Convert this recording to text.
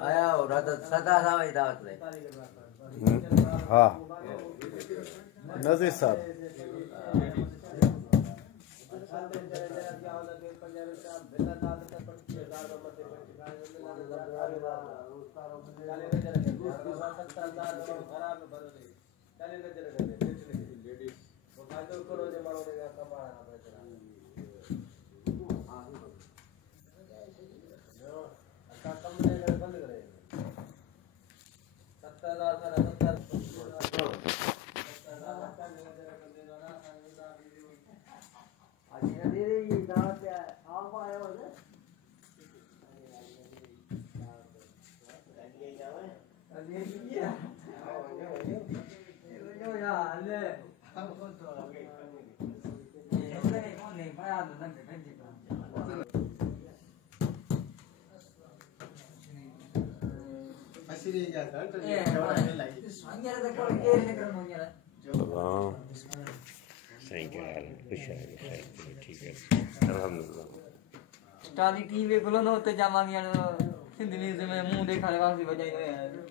आया हो रहा था सदा सावई दावत ले हाँ नज़ीर साहब स्टाली टीवी खोलो ना होते जावांगे सिंधनी से मैं मुंह देखा लगा सी बजाई हुए हैं